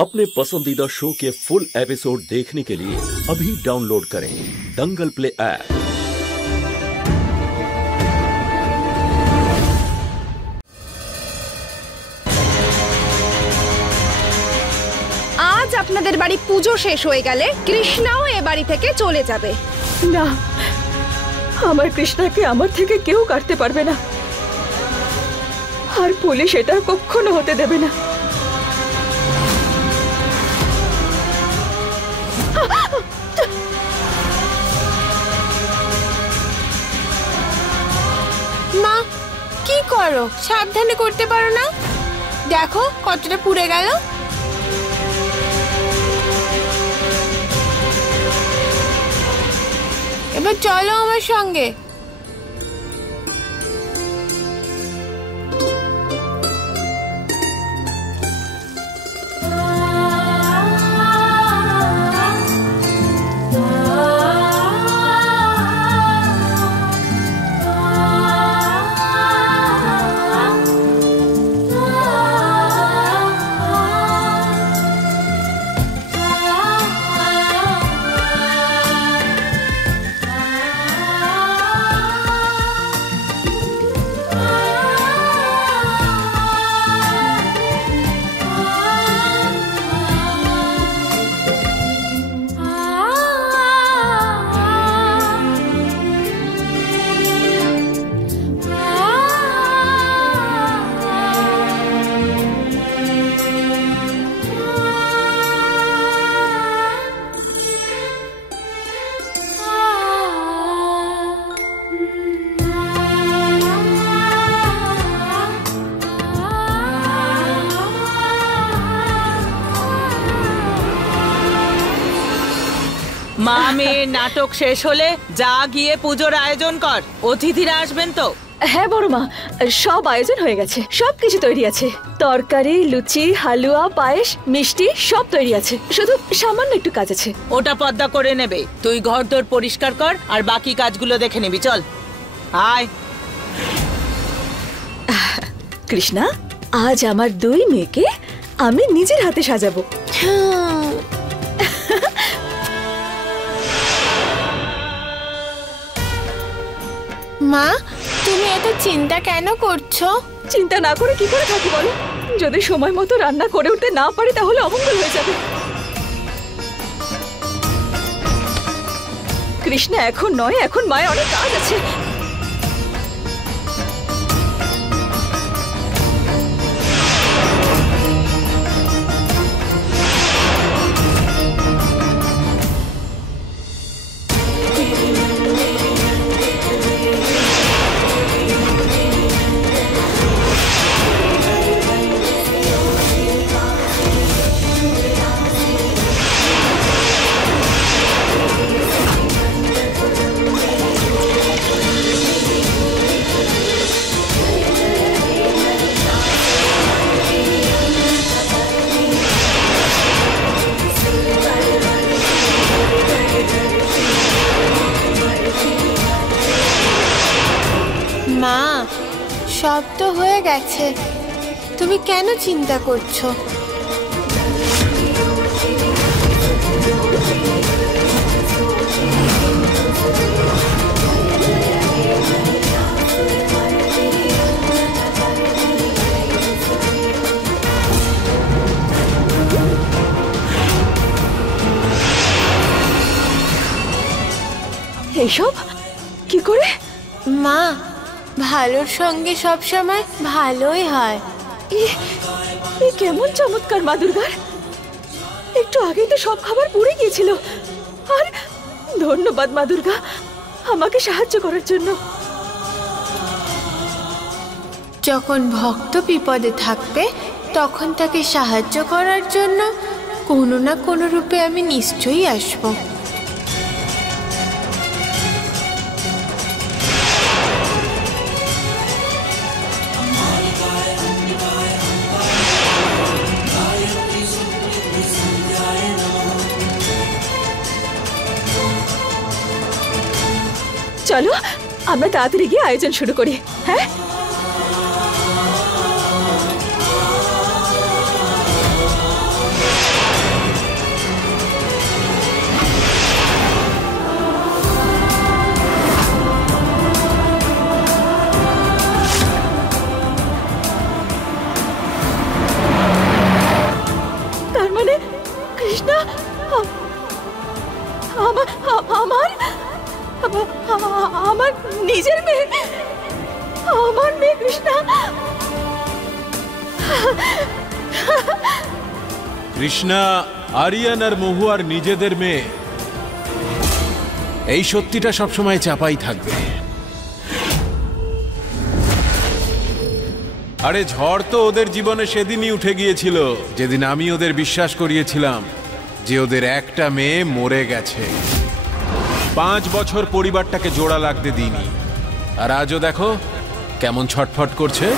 अपने पसंदीदा शो के फुल एपिसोड देखने के लिए अभी डाउनलोड करें दंगल प्ले ऐप। आज আপনাদের বাড়ি পুজো শেষ হয়ে গেলে কৃষ্ণাও এ বাড়ি থেকে চলে যাবে। না, আমার কৃষ্ণাকে আমার থেকে কেউ কাটতে পারবে না, আর পুলিশ এটা কখনো হতে দেবে না। মা কি করো? সাবধানে করতে পারো না? দেখো কতটা পুড়ে গেল। এবার চলো আমার সঙ্গে। মা মেয়ের নাটক শেষ হলে যা গিয়ে পুজোর আয়োজন কর, অতিথিরা আসবেন তো। হ্যাঁ বড় মা, সব আয়োজন হয়ে গেছে, সবকিছু তৈরি আছে। তরকারি, লুচি, হালুয়া, পায়েস, মিষ্টি সব তৈরি আছে, শুধু সামান্য একটু কাজ আছে। ওটা পদ্মা করে নেবে। তুই ঘরদোর পরিষ্কার কর আর বাকি কাজগুলো দেখে নিবি। চল আয়। কৃষ্ণা, আজ আমার দুই মেয়েকে আমি নিজের হাতে সাজাবো। মা তুমি এত চিন্তা কেন করছো? চিন্তা না করে কি করে থাকি বলো? যদি সময় মতো রান্না করে উঠতে না পারি তাহলে অমঙ্গল হয়ে যাবে। কৃষ্ণা এখন নয়, এখন মায়ের অনেক কাজ আছে। মা সব তো হয়ে গেছে, তুমি কেন চিন্তা করছো? এইসব কি করে? মা ভালোর সঙ্গে সব সময় ভালোই হয়। এ কেমন চমৎকার মা দুর্গার! একটু আগেই তো সব খাবার পুড়ে গিয়েছিল। আর ধন্যবাদ মা দুর্গা আমাকে সাহায্য করার জন্য। যখন ভক্ত বিপদে থাকবে তখন তাকে সাহায্য করার জন্য কোনো না কোনো রূপে আমি নিশ্চয়ই আসবো। চলো আমরা তাড়াতাড়ি গিয়ে আয়োজন শুরু করি। হ্যাঁ আমার নিজের মেয়ে, আমার মেয়ে কৃষ্ণা। কৃষ্ণা আরিয়ান আর মহুয়ার নিজেদের মেয়ে, এই সত্যিটা সবসময় চাপাই থাকবে। আরে ঝড় তো ওদের জীবনে সেদিনই উঠে গিয়েছিল যেদিন আমি ওদের বিশ্বাস করিয়েছিলাম যে ওদের একটা মেয়ে মরে গেছে। 5 বছর পরিবারটাকে জোড়া লাগতে দিইনি, আর আজও দেখো কেমন ছটফট করছে।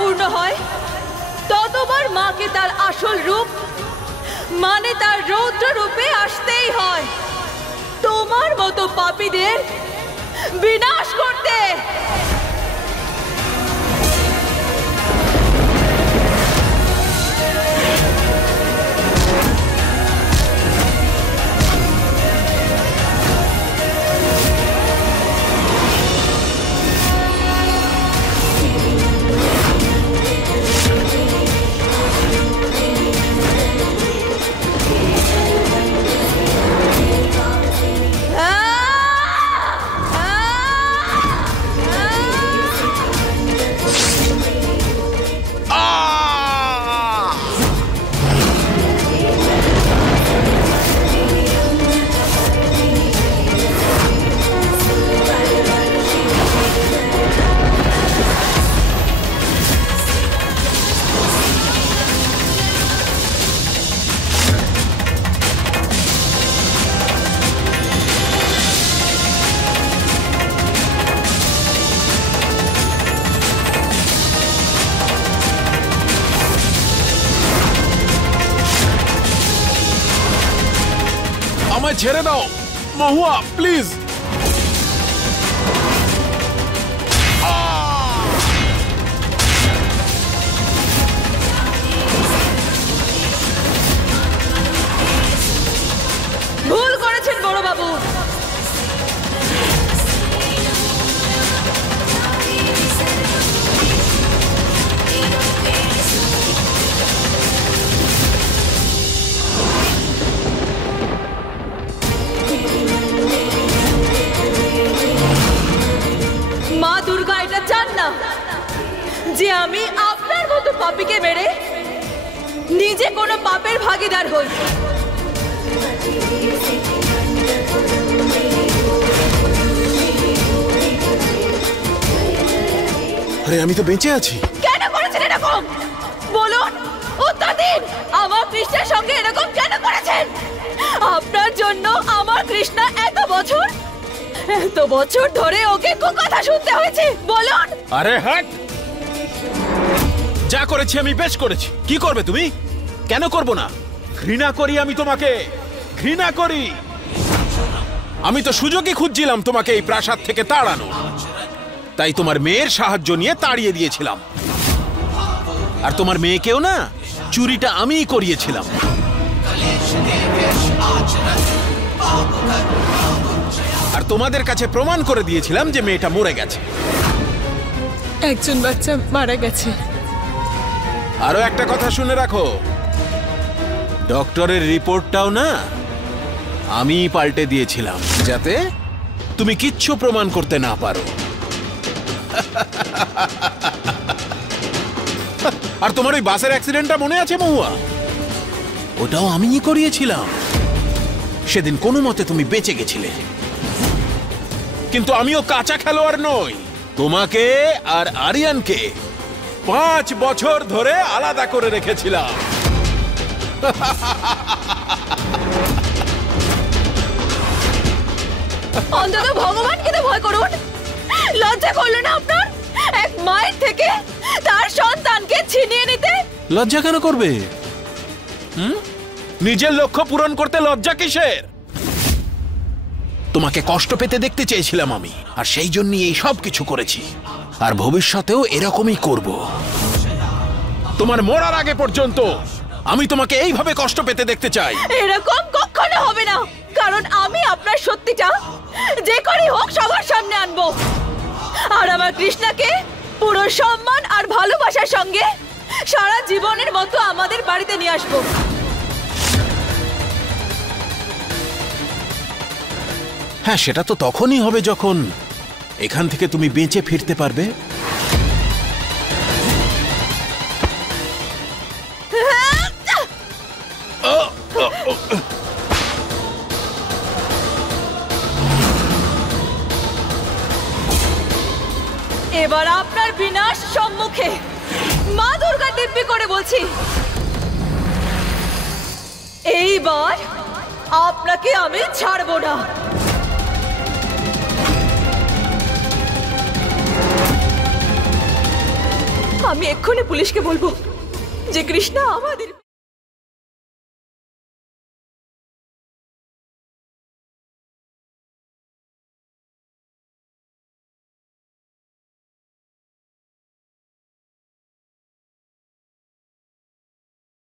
পূর্ণ হয় ততবার মাকে তার আসল রূপ মানে তার রৌদ্র রূপে আসতেই হয় তোমার মতো পাপীদের বিনাশ করতে। আমায় ছেড়ে দাও মহুয়া, প্লিজ। ভুল করেছেন বড় বাবু। মা দুর্গা এটা চান না যে আমি আপনার মতো পাপীকে মেরে নিজে কোনো পাপের ভাগীদার হই। আরে আমি তো বেঁচে আছি। কেন করেছেন এরকম বলুন, উত্তর দিন। আমার কৃষ্ণের সঙ্গে এরকম কেন করেছেন? আপনার জন্য আমার কৃষ্ণা এত বছর ধরে ওকে কথা শুনতে হয়েছে। বলুন। আরে হ্যাঁ, যা করেছি আমি বেশ করেছি। কি করবে তুমি? কেন করব না? ঘৃণা করি আমি তোমাকে, ঘৃণা করি। আমি তো সুযোগই খুঁজছিলাম তোমাকে এই প্রাসাদ থেকে তাড়ানো, তাই তোমার মেয়ের সাহায্য নিয়ে তাড়িয়ে দিয়েছিলাম। আর তোমার মেয়েকেও না, চুরিটা আমিই করিয়েছিলাম। আর তোমাদের কাছে প্রমাণ করে দিয়েছিলাম যে মেয়েটা মরে গেছে। একজন বাচ্চা মারা গেছে। আরো একটা কথা শুনে রাখো, ডক্টরের রিপোর্টটাও না আমি পাল্টে দিয়েছিলাম, যাতে তুমি কিচ্ছু প্রমাণ করতে না পারো। আর তোমার ওই বাসের অ্যাক্সিডেন্টটা মনে আছে মহুয়া? ওটাও আমিই করিয়েছিলাম। সেদিন কোনো মতে তুমি বেঁচে গেছিলে, কিন্তু আমিও কাঁচা খেলোয়াড় নই। তোমাকে আর আরিয়ানকে 5 বছর ধরে আলাদা করে রেখেছিলাম। অন্তত ভগবানকে তো ভয় করুন। লজ্জা করলো না আপনার এক মায়ের থেকে তার সন্তানকে ছিনিয়ে নিতে? লজ্জা কেন করবে? নিজের লক্ষ্য পূরণ করতে লজ্জা কিসের? তোমাকে কষ্ট পেতে দেখতে চেয়েছিলাম আমি, আর সেই জন্যই এই সব কিছু করেছি। আর ভবিষ্যতেও এরকমই করব। তোমার মরার আগে পর্যন্ত আমি তোমাকে এইভাবে কষ্ট পেতে দেখতে চাই। এরকম কখনো হবে না, কারণ আমি আপনার সত্যিটা যে করেই হোক সবার সামনে আনবো। আর আমার কৃষ্ণাকে পুরো সম্মান আর ভালোবাসার সঙ্গে সারা জীবনের মতো আমাদের বাড়িতে নিয়ে আসবো। হ্যাঁ, সেটা তো তখনই হবে যখন এখান থেকে তুমি বেঁচে ফিরতে পারবে। এবার আপনার বিনাশ সম্মুখে। মা দুর্গা দিব্যি করে বলছি, এইবার আপনাকে আমি ছাড়বো না। আমি এক্ষুনি পুলিশকে বলবো যে কৃষ্ণা আমাদের